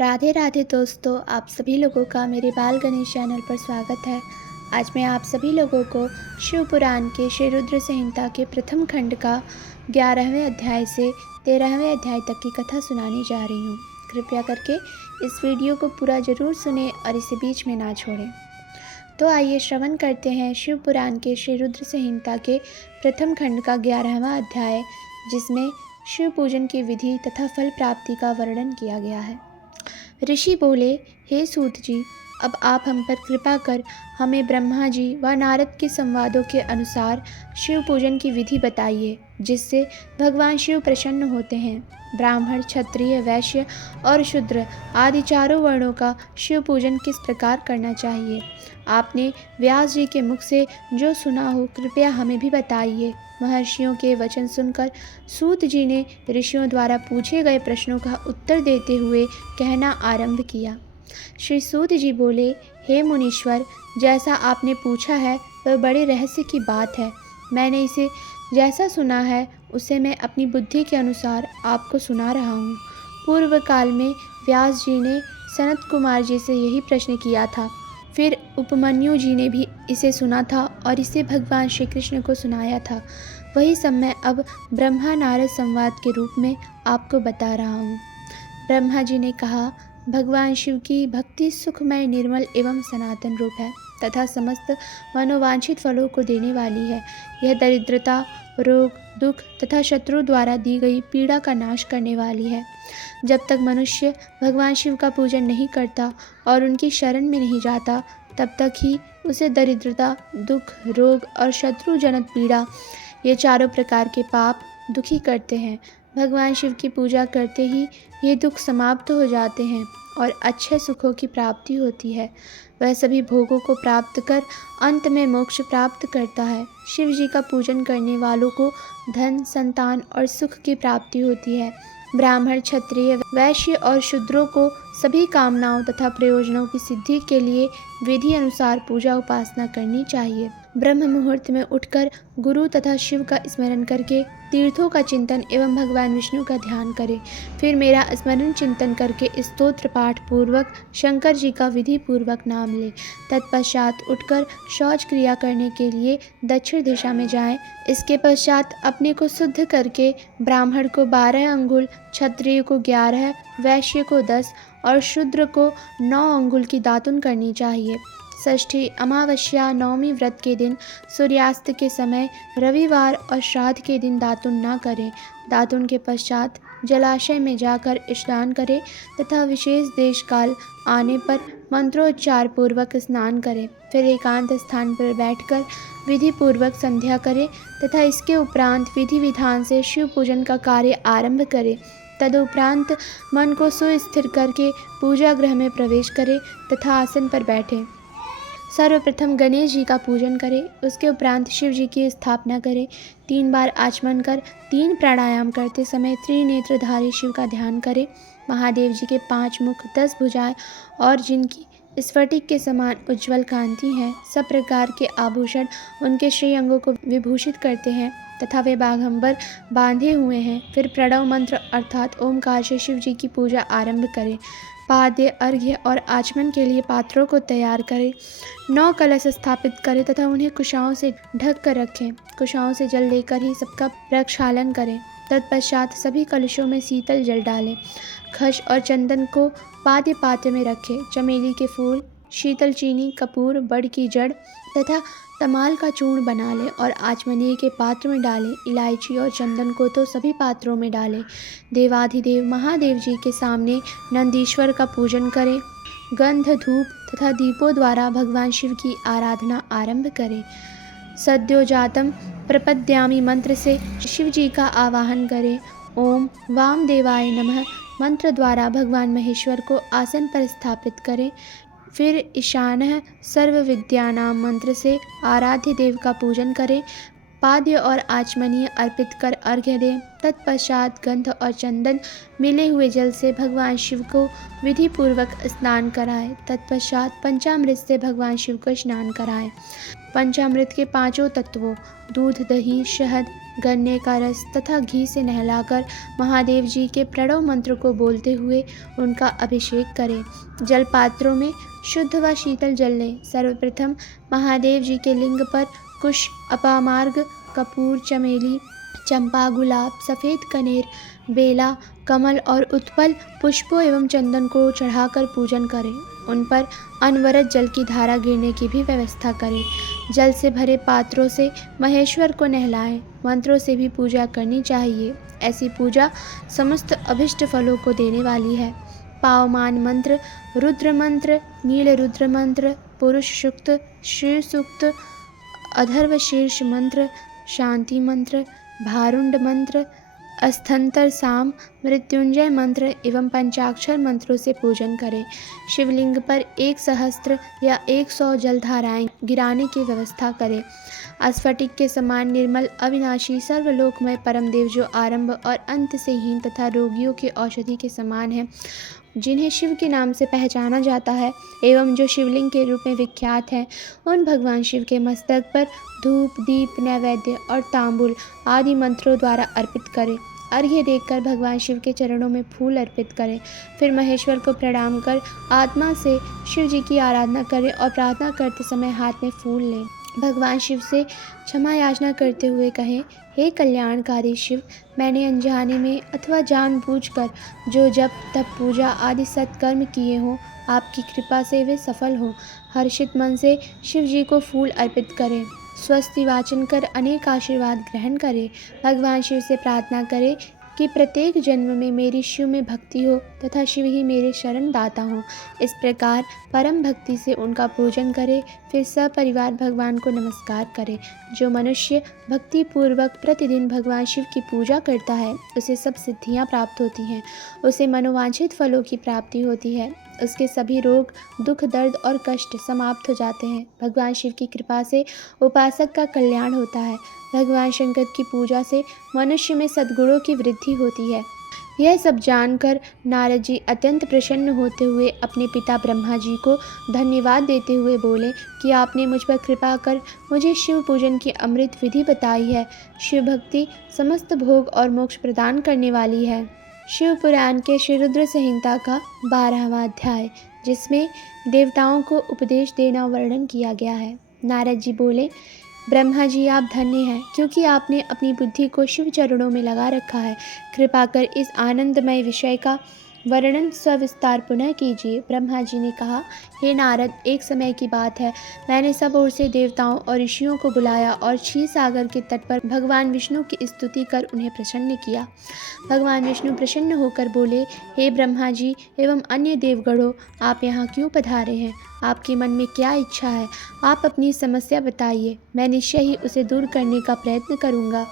राधे राधे दोस्तों, आप सभी लोगों का मेरे बाल गणेश चैनल पर स्वागत है। आज मैं आप सभी लोगों को शिव पुराण के श्री रुद्र संहिता के प्रथम खंड का 11वें अध्याय से 13वें अध्याय तक की कथा सुनाने जा रही हूँ। कृपया करके इस वीडियो को पूरा ज़रूर सुनें और इसे बीच में ना छोड़ें। तो आइए श्रवण करते हैं शिव पुराण के श्री रुद्र संहिता के प्रथम खंड का 11वां अध्याय, जिसमें शिव पूजन की विधि तथा फल प्राप्ति का वर्णन किया गया है। ऋषि बोले, हे सूत जी, अब आप हम पर कृपा कर हमें ब्रह्मा जी व नारद के संवादों के अनुसार शिव पूजन की विधि बताइए, जिससे भगवान शिव प्रसन्न होते हैं। ब्राह्मण, क्षत्रिय, वैश्य और शूद्र आदि चारों वर्णों का शिव पूजन किस प्रकार करना चाहिए, आपने व्यास जी के मुख से जो सुना हो कृपया हमें भी बताइए। महर्षियों के वचन सुनकर सूत जी ने ऋषियों द्वारा पूछे गए प्रश्नों का उत्तर देते हुए कहना आरंभ किया। श्री सूत जी बोले, हे मुनीश्वर, जैसा आपने पूछा है वह बड़े रहस्य की बात है। मैंने इसे जैसा सुना है उसे मैं अपनी बुद्धि के अनुसार आपको सुना रहा हूँ। पूर्व काल में व्यास जी ने सनत कुमार जी से यही प्रश्न किया था। फिर उपमन्यु जी ने भी इसे सुना था और इसे भगवान श्री कृष्ण को सुनाया था। वही सब मैं अब ब्रह्मा नारद संवाद के रूप में आपको बता रहा हूँ। ब्रह्मा जी ने कहा, भगवान शिव की भक्ति सुखमय, निर्मल एवं सनातन रूप है तथा समस्त मनोवांछित फलों को देने वाली है। यह दरिद्रता, रोग, दुख तथा शत्रु द्वारा दी गई पीड़ा का नाश करने वाली है। जब तक मनुष्य भगवान शिव का पूजन नहीं करता और उनकी शरण में नहीं जाता, तब तक ही उसे दरिद्रता, दुख, रोग और शत्रुजनक पीड़ा, ये चारों प्रकार के पाप दुखी करते हैं। भगवान शिव की पूजा करते ही ये दुख समाप्त हो जाते हैं और अच्छे सुखों की प्राप्ति होती है। वह सभी भोगों को प्राप्त कर अंत में मोक्ष प्राप्त करता है। शिव जी का पूजन करने वालों को धन, संतान और सुख की प्राप्ति होती है। ब्राह्मण, क्षत्रिय, वैश्य और शूद्रों को सभी कामनाओं तथा प्रयोजनों की सिद्धि के लिए विधि अनुसार पूजा उपासना करनी चाहिए। ब्रह्म मुहूर्त में उठकर गुरु तथा शिव का स्मरण करके तीर्थों का चिंतन एवं भगवान विष्णु का ध्यान करें। फिर मेरा स्मरण चिंतन करके स्तोत्र पाठ पूर्वक शंकर जी का विधि पूर्वक नाम लें। तत्पश्चात उठकर शौच क्रिया करने के लिए दक्षिण दिशा में जाएं। इसके पश्चात अपने को शुद्ध करके ब्राह्मण को 12 अंगुल, क्षत्रिय को 11, वैश्य को 10 और शूद्र को 9 अंगुल की दातुन करनी चाहिए। षष्ठी, अमावस्या, नवमी व्रत के दिन, सूर्यास्त के समय, रविवार और श्राद्ध के दिन दातुन न करें। दातुन के पश्चात जलाशय में जाकर स्नान करें तथा विशेष देश काल आने पर मंत्रोच्चार पूर्वक स्नान करें। फिर एकांत स्थान पर बैठकर विधि पूर्वक संध्या करें तथा इसके उपरांत विधि विधान से शिव पूजन का कार्य आरंभ करें। तदुपरांत मन को सुस्थिर करके पूजा गृह में प्रवेश करें तथा आसन पर बैठें। सर्वप्रथम गणेश जी का पूजन करें, उसके उपरांत शिव जी की स्थापना करें। 3 बार आचमन कर 3 प्राणायाम करते समय त्रिनेत्रधारी शिव का ध्यान करें। महादेव जी के 5 मुख, 10 भुजाएं और जिनकी स्फटिक के समान उज्ज्वल कांति है, सब प्रकार के आभूषण उनके श्री अंगों को विभूषित करते हैं तथा वे बाघंबर बांधे हुए हैं। फिर प्रणव मंत्र अर्थात ओमकार से शिव जी की पूजा आरंभ करें। पाद्य, अर्घ्य और आचमन के लिए पात्रों को तैयार करें। 9 कलश स्थापित करें तथा उन्हें कुशाओं से ढक कर रखें। कुशाओं से जल लेकर ही सबका प्रक्षालन करें। तत्पश्चात सभी कलशों में शीतल जल डालें। खस और चंदन को पाद्य पात्र में रखें। चमेली के फूल, शीतल चीनी, कपूर, बड़ की जड़ तथा तमाल का चूर्ण बना लें और आचमनीय के पात्र में डालें। इलायची और चंदन को तो सभी पात्रों में डालें। देवाधिदेव महादेव जी के सामने नंदीश्वर का पूजन करें। गंध, धूप तथा दीपों द्वारा भगवान शिव की आराधना आरंभ करें। सद्योजातम प्रपद्यामि मंत्र से शिव जी का आवाहन करें। ओम वामदेवाय नमः मंत्र द्वारा भगवान महेश्वर को आसन पर स्थापित करें। फिर ईशानः सर्व विद्यानाम मंत्र से आराध्य देव का पूजन करें। पाद्य और आचमनीय अर्पित कर अर्घ्य दें। तत्पश्चात गंध और चंदन मिले हुए जल से भगवान शिव को विधि पूर्वक स्नान कराएं। तत्पश्चात पंचामृत से भगवान शिव को स्नान कराएं। पंचामृत के पांचों तत्वों दूध, दही, शहद, गन्ने का रस तथा घी से नहलाकर महादेव जी के प्रणव मंत्र को बोलते हुए उनका अभिषेक करें। जल पात्रों में शुद्ध व शीतल जल लें। सर्वप्रथम महादेव जी के लिंग पर कुश, अपामार्ग, कपूर, चमेली, चंपा, गुलाब, सफ़ेद कनेर, बेला, कमल और उत्पल पुष्पों एवं चंदन को चढ़ाकर पूजन करें। उन पर अनवरत जल की धारा गिरने की भी व्यवस्था करें। जल से भरे पात्रों से महेश्वर को नहलाएं। मंत्रों से भी पूजा करनी चाहिए। ऐसी पूजा समस्त अभिष्ट फलों को देने वाली है। पावमान मंत्र, रुद्र मंत्र, नील रुद्र मंत्र, पुरुष सूक्त, श्री सूक्त, अधर्व शीर्ष मंत्र, शांति मंत्र, भारुंड मंत्र, अस्थंतर साम, मृत्युंजय मंत्र एवं पंचाक्षर मंत्रों से पूजन करें। शिवलिंग पर 1 सहस्त्र या 100 जलधाराएं गिराने की व्यवस्था करें। स्फटिक के समान निर्मल, अविनाशी, सर्वलोकमय परमदेव जो आरंभ और अंत से हीन तथा रोगियों की औषधि के समान है, जिन्हें शिव के नाम से पहचाना जाता है एवं जो शिवलिंग के रूप में विख्यात है, उन भगवान शिव के मस्तक पर धूप, दीप, नैवेद्य और तांबूल आदि मंत्रों द्वारा अर्पित करें। अर्घ्य देकर भगवान शिव के चरणों में फूल अर्पित करें। फिर महेश्वर को प्रणाम कर आत्मा से शिव जी की आराधना करें और प्रार्थना करते समय हाथ में फूल लें। भगवान शिव से क्षमा याचना करते हुए कहें, हे कल्याणकारी शिव, मैंने अनजाने में अथवा जानबूझकर जो जप, तप, पूजा आदि सत्कर्म किए हों, आपकी कृपा से वे सफल हों। हर्षित मन से शिव जी को फूल अर्पित करें। स्वस्ति वाचन कर अनेक आशीर्वाद ग्रहण करें। भगवान शिव से प्रार्थना करें कि प्रत्येक जन्म में मेरी शिव में भक्ति हो तथा शिव ही मेरे शरण दाता हो। इस प्रकार परम भक्ति से उनका पूजन करें। फिर सपरिवार भगवान को नमस्कार करें। जो मनुष्य भक्ति पूर्वक प्रतिदिन भगवान शिव की पूजा करता है, उसे सब सिद्धियां प्राप्त होती हैं। उसे मनोवांछित फलों की प्राप्ति होती है। उसके सभी रोग, दुख, दर्द और कष्ट समाप्त हो जाते हैं। भगवान शिव की कृपा से उपासक का कल्याण होता है। भगवान शंकर की पूजा से मनुष्य में सद्गुणों की वृद्धि होती है। यह सब जानकर नारद जी अत्यंत प्रसन्न होते हुए अपने पिता ब्रह्मा जी को धन्यवाद देते हुए बोले कि आपने मुझ पर कृपा कर मुझे शिव पूजन की अमृत विधि बताई है। शिव भक्ति समस्त भोग और मोक्ष प्रदान करने वाली है। शिव पुराण के श्री रुद्र संहिता का 12वां अध्याय, जिसमें देवताओं को उपदेश देना वर्णन किया गया है। नारद जी बोले, ब्रह्मा जी आप धन्य हैं, क्योंकि आपने अपनी बुद्धि को शिव चरणों में लगा रखा है। कृपा कर इस आनंदमय विषय का वर्णन सविस्तार पुनः कीजिए। ब्रह्मा जी ने कहा, हे नारद, एक समय की बात है, मैंने सब ओर से देवताओं और ऋषियों को बुलाया और क्षीर सागर के तट पर भगवान विष्णु की स्तुति कर उन्हें प्रसन्न किया। भगवान विष्णु प्रसन्न होकर बोले, हे ब्रह्मा जी एवं अन्य देवगणों, आप यहाँ क्यों पधारे हैं? आपके मन में क्या इच्छा है? आप अपनी समस्या बताइए, मैं निश्चय ही उसे दूर करने का प्रयत्न करूँगा।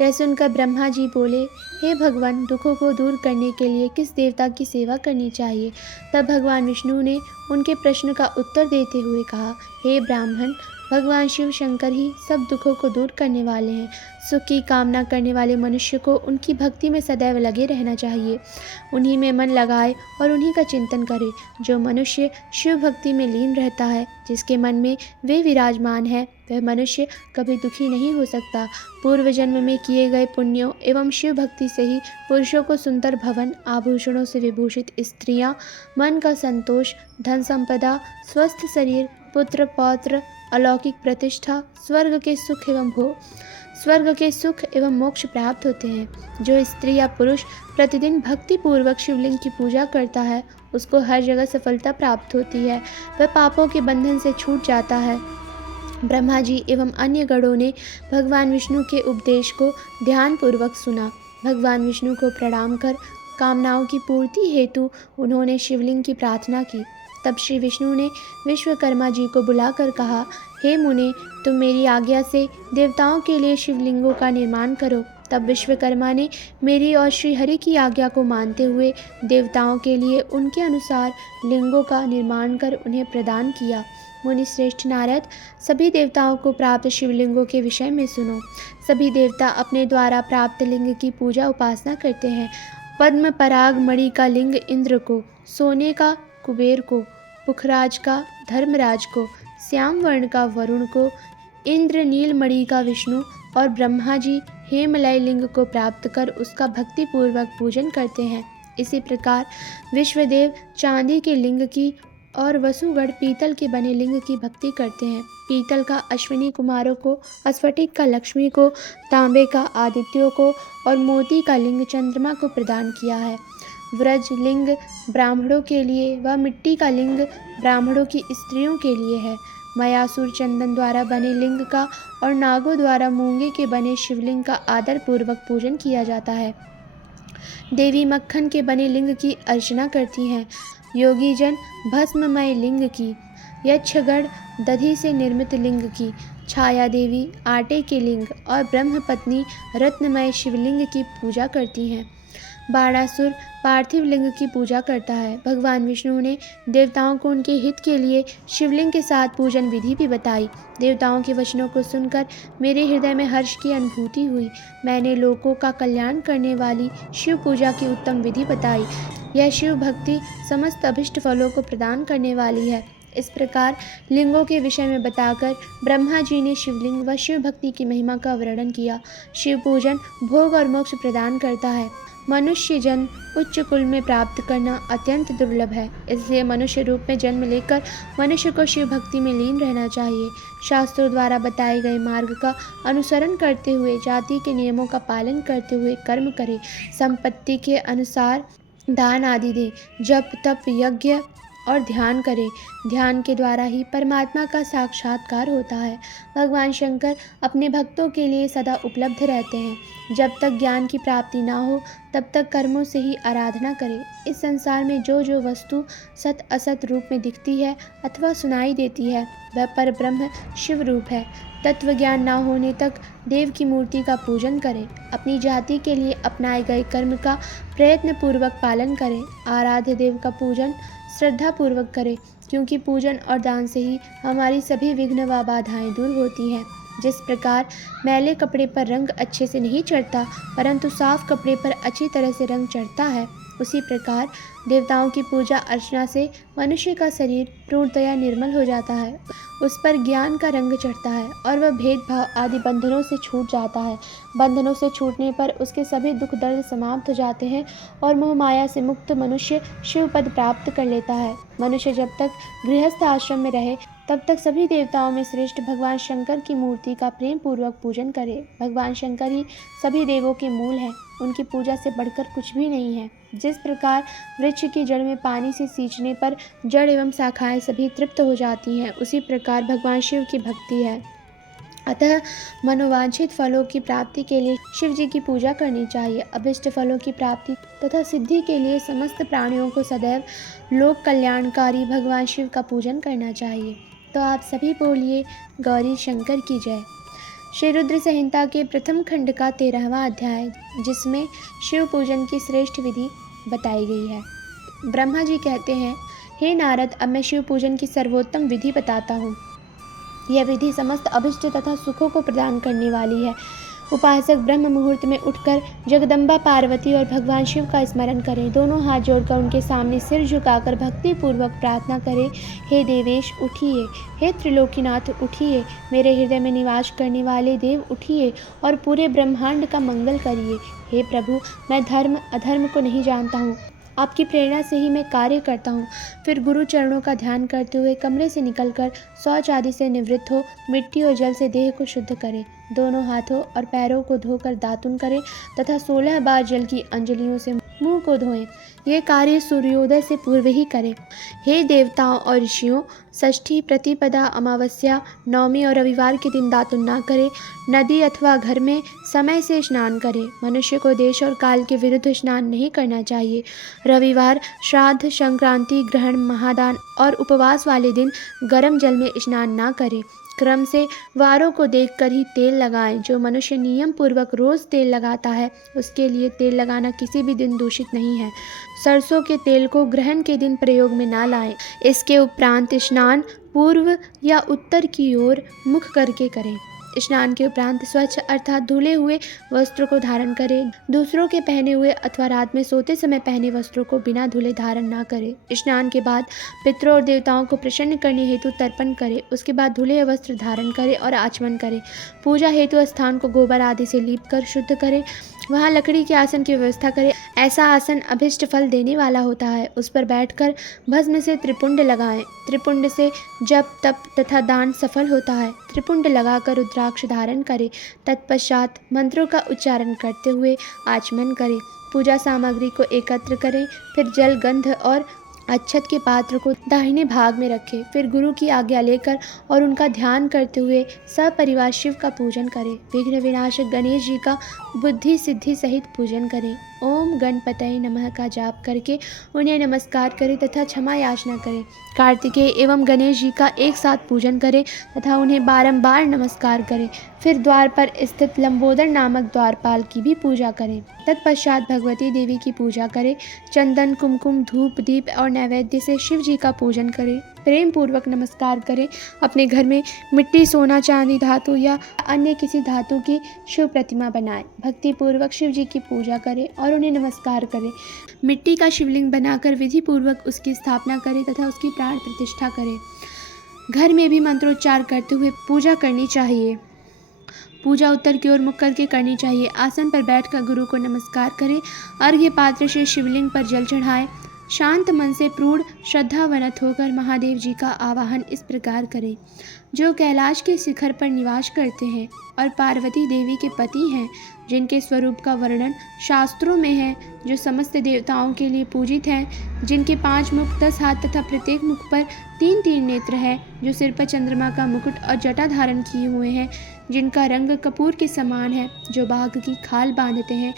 यह सुनकर ब्रह्मा जी बोले, हे भगवान, दुखों को दूर करने के लिए किस देवता की सेवा करनी चाहिए? तब भगवान विष्णु ने उनके प्रश्न का उत्तर देते हुए कहा, हे ब्राह्मण, भगवान शिव शंकर ही सब दुखों को दूर करने वाले हैं। सुख की कामना करने वाले मनुष्य को उनकी भक्ति में सदैव लगे रहना चाहिए। उन्हीं में मन लगाए और उन्हीं का चिंतन करे। जो मनुष्य शिव भक्ति में लीन रहता है, जिसके मन में वे विराजमान है, वह मनुष्य कभी दुखी नहीं हो सकता। पूर्व जन्म में किए गए पुण्यों एवं शिव भक्ति से ही पुरुषों को सुंदर भवन, आभूषणों से विभूषित स्त्रियां, मन का संतोष, धन संपदा, स्वस्थ शरीर, पुत्र पौत्र, अलौकिक प्रतिष्ठा, स्वर्ग के सुख एवं मोक्ष प्राप्त होते हैं। जो स्त्री या पुरुष प्रतिदिन भक्ति पूर्वक शिवलिंग की पूजा करता है, उसको हर जगह सफलता प्राप्त होती है। वह पापों के बंधन से छूट जाता है। ब्रह्मा जी एवं अन्य गणों ने भगवान विष्णु के उपदेश को ध्यानपूर्वक सुना। भगवान विष्णु को प्रणाम कर कामनाओं की पूर्ति हेतु उन्होंने शिवलिंग की प्रार्थना की। तब श्री विष्णु ने विश्वकर्मा जी को बुलाकर कहा, हे मुने, तुम मेरी आज्ञा से देवताओं के लिए शिवलिंगों का निर्माण करो तब विश्वकर्मा ने मेरी और श्रीहरि की आज्ञा को मानते हुए देवताओं के लिए उनके अनुसार लिंगों का निर्माण कर उन्हें प्रदान किया। मुनि श्रेष्ठ नारद, सभी देवताओं को प्राप्त शिवलिंगों के विषय में सुनो। सभी देवता अपने द्वारा प्राप्त लिंग की पूजा उपासना करते हैं। पद्म पराग मणि का लिंग इंद्र को, सोने का कुबेर को, पुखराज का धर्मराज को, श्याम वर्ण का वरुण को, इंद्र नील मणि का विष्णु और ब्रह्मा जी हेमलय लिंग को प्राप्त कर उसका भक्ति पूर्वक पूजन करते हैं। इसी प्रकार विश्वदेव चांदी के लिंग की और वसुगढ़ पीतल के बने लिंग की भक्ति करते हैं। पीतल का अश्विनी कुमारों को, स्फटिक का लक्ष्मी को, तांबे का आदित्यों को और मोती का लिंग चंद्रमा को प्रदान किया है। व्रज लिंग ब्राह्मणों के लिए व मिट्टी का लिंग ब्राह्मणों की स्त्रियों के लिए है। मयासुर चंदन द्वारा बने लिंग का और नागों द्वारा मूंगे के बने शिवलिंग का आदर पूर्वक पूजन किया जाता है। देवी मक्खन के बने लिंग की अर्चना करती हैं। योगी जन भस्ममय लिंग की, यक्षगण दधि से निर्मित लिंग की, छाया देवी आटे के लिंग और ब्रह्मपत्नी रत्नमय शिवलिंग की पूजा करती हैं। बाणासुर पार्थिव लिंग की पूजा करता है। भगवान विष्णु ने देवताओं को उनके हित के लिए शिवलिंग के साथ पूजन विधि भी बताई। देवताओं के वचनों को सुनकर मेरे हृदय में हर्ष की अनुभूति हुई। मैंने लोकों का कल्याण करने वाली शिव पूजा की उत्तम विधि बताई। यह शिव भक्ति समस्त अभिष्ट फलों को प्रदान करने वाली है। इस प्रकार लिंगों के विषय में बताकर ब्रह्मा जी ने शिवलिंग व शिव भक्ति की महिमा का वर्णन किया। शिव पूजन भोग और मोक्ष प्रदान करता है। मनुष्य जन्म उच्च कुल में प्राप्त करना अत्यंत दुर्लभ है, इसलिए मनुष्य रूप में जन्म लेकर मनुष्य को शिव भक्ति में लीन रहना चाहिए। शास्त्रों द्वारा बताए गए मार्ग का अनुसरण करते हुए, जाति के नियमों का पालन करते हुए कर्म करे। संपत्ति के अनुसार दान आदि दे। जप तप यज्ञ और ध्यान करे। ध्यान के द्वारा ही परमात्मा का साक्षात्कार होता है। भगवान शंकर अपने भक्तों के लिए सदा उपलब्ध रहते हैं। जब तक ज्ञान की प्राप्ति ना हो तब तक कर्मों से ही आराधना करें। इस संसार में जो जो वस्तु सत असत रूप में दिखती है अथवा सुनाई देती है वह पर ब्रह्म शिव रूप है। तत्व ज्ञान ना होने तक देव की मूर्ति का पूजन करें। अपनी जाति के लिए अपनाए गए कर्म का प्रयत्न पूर्वक पालन करें। आराध्य देव का पूजन श्रद्धा पूर्वक करें, क्योंकि पूजन और दान से ही हमारी सभी विघ्न व बाधाएं दूर होती हैं। जिस प्रकार मैले कपड़े पर रंग अच्छे से नहीं चढ़ता, परंतु साफ कपड़े पर अच्छी तरह से रंग चढ़ता है, उसी प्रकार देवताओं की पूजा अर्चना से मनुष्य का शरीर पूर्णतया निर्मल हो जाता है। उस पर ज्ञान का रंग चढ़ता है और वह भेदभाव आदि बंधनों से छूट जाता है। बंधनों से छूटने पर उसके सभी दुख दर्द समाप्त हो जाते हैं और मोह माया से मुक्त मनुष्य शिव पद प्राप्त कर लेता है। मनुष्य जब तक गृहस्थ आश्रम में रहे तब तक सभी देवताओं में श्रेष्ठ भगवान शंकर की मूर्ति का प्रेम पूर्वक पूजन करे। भगवान शंकर ही सभी देवों के मूल हैं, उनकी पूजा से बढ़कर कुछ भी नहीं है। जिस प्रकार वृक्ष की जड़ में पानी से सींचने पर जड़ एवं शाखाएं सभी तृप्त हो जाती हैं, उसी प्रकार भगवान शिव की भक्ति है। अतः मनोवांछित फलों की प्राप्ति के लिए शिव जी की पूजा करनी चाहिए। अभिष्ट फलों की प्राप्ति तथा सिद्धि के लिए समस्त प्राणियों को सदैव लोक कल्याणकारी भगवान शिव का पूजन करना चाहिए। तो आप सभी बोलिए गौरी शंकर की जय। श्री रुद्र संहिता के प्रथम खंड का 13वां अध्याय, जिसमें शिव पूजन की श्रेष्ठ विधि बताई गई है। ब्रह्मा जी कहते हैं, हे नारद, अब मैं शिव पूजन की सर्वोत्तम विधि बताता हूँ। यह विधि समस्त अभिष्ट तथा सुखों को प्रदान करने वाली है। उपासक ब्रह्म मुहूर्त में उठकर जगदम्बा पार्वती और भगवान शिव का स्मरण करें। दोनों हाथ जोड़कर उनके सामने सिर झुकाकर भक्ति पूर्वक प्रार्थना करें, हे देवेश उठिए, हे त्रिलोकीनाथ उठिए, मेरे हृदय में निवास करने वाले देव उठिए और पूरे ब्रह्मांड का मंगल करिए। हे प्रभु, मैं धर्म अधर्म को नहीं जानता हूँ, आपकी प्रेरणा से ही मैं कार्य करता हूँ। फिर गुरु चरणों का ध्यान करते हुए कमरे से निकलकर शौच आदि से निवृत्त हो मिट्टी और जल से देह को शुद्ध करें। दोनों हाथों और पैरों को धोकर दातुन करें तथा 16 बार जल की अंजलियों से मुंह को धोएं। ये कार्य सूर्योदय से पूर्व ही करें। हे देवताओं और ऋषियों, षष्ठी, प्रतिपदा, अमावस्या, नवमी और रविवार के दिन दातुन ना करें। नदी अथवा घर में समय से स्नान करें। मनुष्य को देश और काल के विरुद्ध स्नान नहीं करना चाहिए। रविवार, श्राद्ध, संक्रांति, ग्रहण, महादान और उपवास वाले दिन गर्म जल में स्नान ना करें। क्रम से वारों को देखकर ही तेल लगाएं। जो मनुष्य नियम पूर्वक रोज़ तेल लगाता है उसके लिए तेल लगाना किसी भी दिन दूषित नहीं है। सरसों के तेल को ग्रहण के दिन प्रयोग में ना लाएं। इसके उपरांत स्नान पूर्व या उत्तर की ओर मुख करके करें। स्नान के उपरांत स्वच्छ अर्थात धुले हुए वस्त्रों को धारण करें। दूसरों के पहने हुए अथवा रात में सोते समय पहने वस्त्रों को बिना धुले धारण ना करें। स्नान के बाद पितरों और देवताओं को प्रसन्न करने हेतु तर्पण करें। उसके बाद धुले हुए वस्त्र धारण करें और आचमन करें। पूजा हेतु स्थान को गोबर आदि से लीप कर शुद्ध करें। वहाँ लकड़ी के आसन की व्यवस्था करें। ऐसा आसन अभिष्ट फल देने वाला होता है। उस पर बैठकर भस्म से त्रिपुंड लगाएं। त्रिपुंड से जप तप तथा दान सफल होता है। त्रिपुंड लगाकर रुद्राक्ष धारण करें। तत्पश्चात मंत्रों का उच्चारण करते हुए आचमन करें। पूजा सामग्री को एकत्र करें। फिर जल गंध और अच्छत के पात्र को दाहिने भाग में रखें। फिर गुरु की आज्ञा लेकर और उनका ध्यान करते हुए सपरिवार शिव का पूजन करें। विघ्न विनाशक गणेश जी का बुद्धि सिद्धि सहित पूजन करें। ओम गणपतये नमः का जाप करके उन्हें नमस्कार करें तथा क्षमा याचना करें। कार्तिकेय एवं गणेश जी का एक साथ पूजन करें तथा उन्हें बारंबार नमस्कार करें। फिर द्वार पर स्थित लंबोदर नामक द्वारपाल की भी पूजा करें। तत्पश्चात भगवती देवी की पूजा करें। चंदन कुमकुम धूप दीप और नैवेद्य से शिव जी का पूजन करें। प्रेम पूर्वक नमस्कार करें। अपने घर में मिट्टी सोना चांदी धातु या अन्य किसी धातु की शिव प्रतिमा बनाएं। भक्ति पूर्वक शिव जी की पूजा करें और उन्हें नमस्कार करें। मिट्टी का शिवलिंग बनाकर विधि पूर्वक उसकी स्थापना करें तथा उसकी प्राण प्रतिष्ठा करें। घर में भी मंत्रोच्चार करते हुए पूजा करनी चाहिए। पूजा उत्तर की ओर मुख करके करनी चाहिए। आसन पर बैठकर गुरु को नमस्कार करें। अर्घ्य पात्र से शिवलिंग पर जल चढ़ाएं। शांत मन से पूर्ण श्रद्धावनत होकर महादेव जी का आवाहन इस प्रकार करें। जो कैलाश के शिखर पर निवास करते हैं और पार्वती देवी के पति हैं, जिनके स्वरूप का वर्णन शास्त्रों में है, जो समस्त देवताओं के लिए पूजित हैं, जिनके 5 मुख 10 हाथ तथा प्रत्येक मुख पर 3-3 नेत्र हैं, जो सिर पर चंद्रमा का मुकुट और जटा धारण किए हुए हैं, जिनका रंग कपूर के समान है, जो बाघ की खाल बांधते हैं,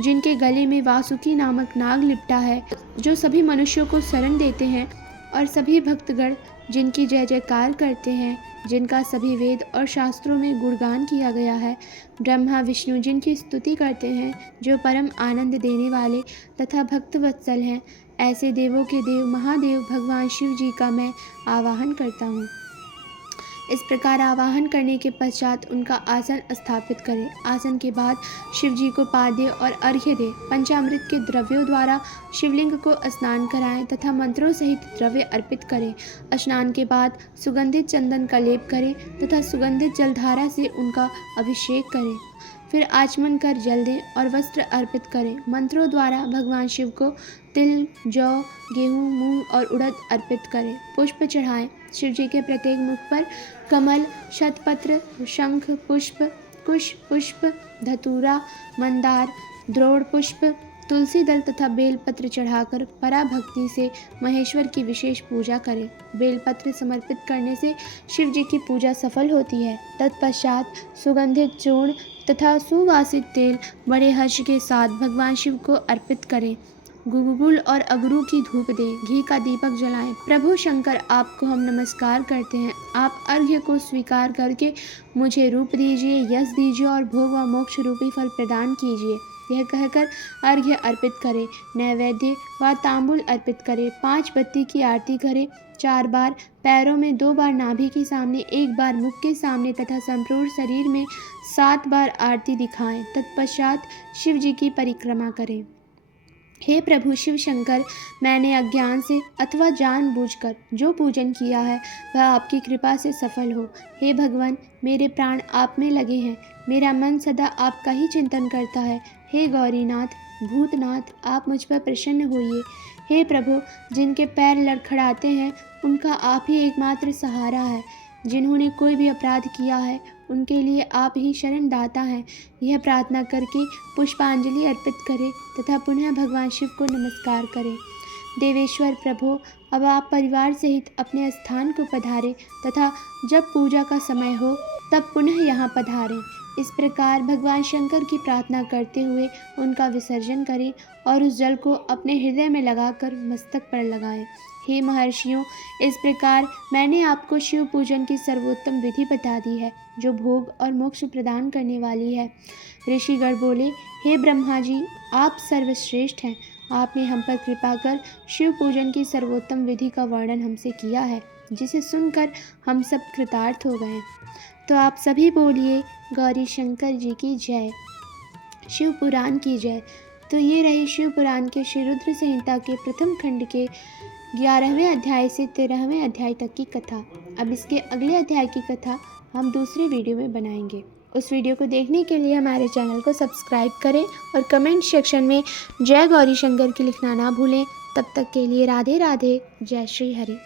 जिनके गले में वासुकी नामक नाग लिपटा है, जो सभी मनुष्यों को शरण देते हैं और सभी भक्तगण जिनकी जय जयकार करते हैं, जिनका सभी वेद और शास्त्रों में गुणगान किया गया है, ब्रह्मा विष्णु जिनकी स्तुति करते हैं, जो परम आनंद देने वाले तथा भक्त वत्सल हैं, ऐसे देवों के देव महादेव भगवान शिव जी का मैं आवाहन करता हूँ। इस प्रकार आवाहन करने के पश्चात उनका आसन स्थापित करें। आसन के बाद शिव जी को पाद्य और अर्घ्य दें। पंचामृत के द्रव्यों द्वारा शिवलिंग को स्नान कराएं तथा मंत्रों सहित द्रव्य अर्पित करें। स्नान के बाद सुगंधित चंदन का लेप करें तथा सुगंधित जलधारा से उनका अभिषेक करें। फिर आचमन कर जल दें और वस्त्र अर्पित करें। मंत्रों द्वारा भगवान शिव को तिल, जौ, गेहूँ, मूंग और उड़द अर्पित करें। पुष्प चढ़ाएं। शिव जी के प्रत्येक मुख पर कमल, शतपत्र, शंख पुष्प, कुश पुष्प, धतूरा, मंदार, द्रोण पुष्प, तुलसी दल तथा बेलपत्र चढ़ाकर पराभक्ति से महेश्वर की विशेष पूजा करें। बेलपत्र समर्पित करने से शिव जी की पूजा सफल होती है। तत्पश्चात सुगंधित चूर्ण तथा सुवासित तेल बड़े हर्ष के साथ भगवान शिव को अर्पित करें। गुगुल और अगरू की धूप दें। घी का दीपक जलाएं। प्रभु शंकर, आपको हम नमस्कार करते हैं। आप अर्घ्य को स्वीकार करके मुझे रूप दीजिए, यश दीजिए और भोग व मोक्ष रूपी फल प्रदान कीजिए। यह कहकर अर्घ्य अर्पित करें। नैवेद्य व तांबूल अर्पित करें। 5 बत्ती की आरती करें। 4 बार पैरों में, 2 बार नाभि के सामने, 1 बार मुख के सामने तथा संपूर्ण शरीर में 7 बार आरती दिखाएं। तत्पश्चात शिव जी की परिक्रमा करें। हे प्रभु शिव शंकर, मैंने अज्ञान से अथवा जानबूझकर जो पूजन किया है वह आपकी कृपा से सफल हो। हे भगवान, मेरे प्राण आप में लगे हैं। मेरा मन सदा आपका ही चिंतन करता है। हे गौरीनाथ, भूतनाथ, आप मुझ पर प्रसन्न होइए। हे प्रभु, जिनके पैर लड़खड़ाते हैं उनका आप ही एकमात्र सहारा है। जिन्होंने कोई भी अपराध किया है उनके लिए आप ही शरण दाता हैं। यह प्रार्थना करके पुष्पांजलि अर्पित करें तथा पुनः भगवान शिव को नमस्कार करें। देवेश्वर प्रभु, अब आप परिवार सहित अपने स्थान को पधारें तथा जब पूजा का समय हो तब पुनः यहाँ पधारें। इस प्रकार भगवान शंकर की प्रार्थना करते हुए उनका विसर्जन करें और उस जल को अपने हृदय में लगाकर मस्तक पर लगाएं। हे महर्षियों, इस प्रकार मैंने आपको शिव पूजन की सर्वोत्तम विधि बता दी है, जो भोग और मोक्ष प्रदान करने वाली है। ऋषिगण बोले, हे ब्रह्मा जी, आप सर्वश्रेष्ठ हैं। आपने हम पर कृपा कर शिव पूजन की सर्वोत्तम विधि का वर्णन हमसे किया है, जिसे सुनकर हम सब कृतार्थ हो गए। तो आप सभी बोलिए, गौरी शंकर जी की जय, शिव पुराण की जय। तो ये रही शिव पुराण के श्री रुद्र संहिता के प्रथम खंड के 11वें अध्याय से 13वें अध्याय तक की कथा। अब इसके अगले अध्याय की कथा हम दूसरे वीडियो में बनाएंगे। उस वीडियो को देखने के लिए हमारे चैनल को सब्सक्राइब करें और कमेंट सेक्शन में जय गौरी शंकर की लिखना ना भूलें। तब तक के लिए राधे राधे, जय श्री हरि।